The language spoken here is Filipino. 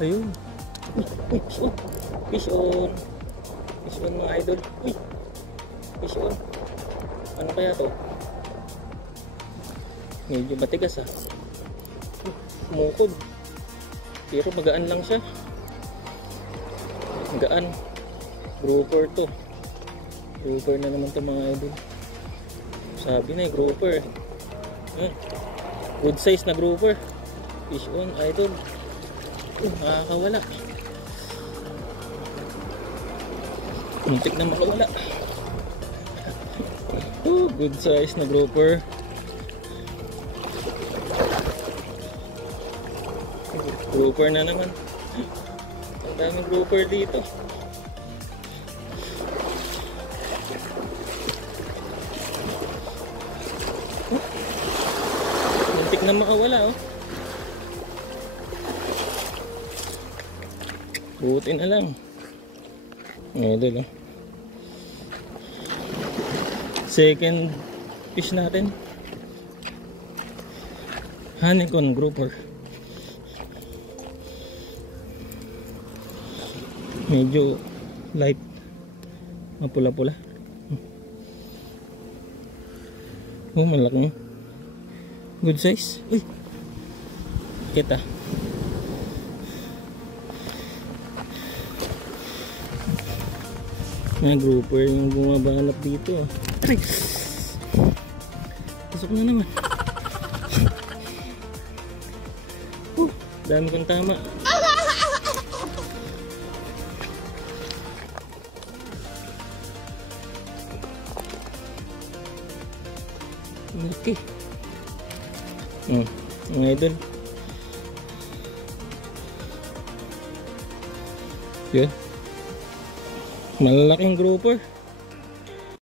Ayun. Uy, fish on. Fish on. Fish on mga idol. Uy. Fish on. Ano kaya to? Medyo matigas ah. Kumukod. Pero magaan lang siya. Magaan. Grouper to. Grouper na naman to mga idol. Sabi na eh, grouper. Good size na grouper. Fish on, idol. Nakakawala. Muntik na makawala. Good size na grouper. Grouper na naman. Ang daming grouper dito. Muntik na makawala oh. Buti na lang. Idol oh. Second fish natin. Honeycomb grouper. Medyo light. Mapula-pula. Oh, malaki. Good size. Uy. Kita. May grouper yung bumabanap dito. Aray! Pasok na naman. Dami kong tama. Okay. Mga idol. Yun. Malalaking grouper.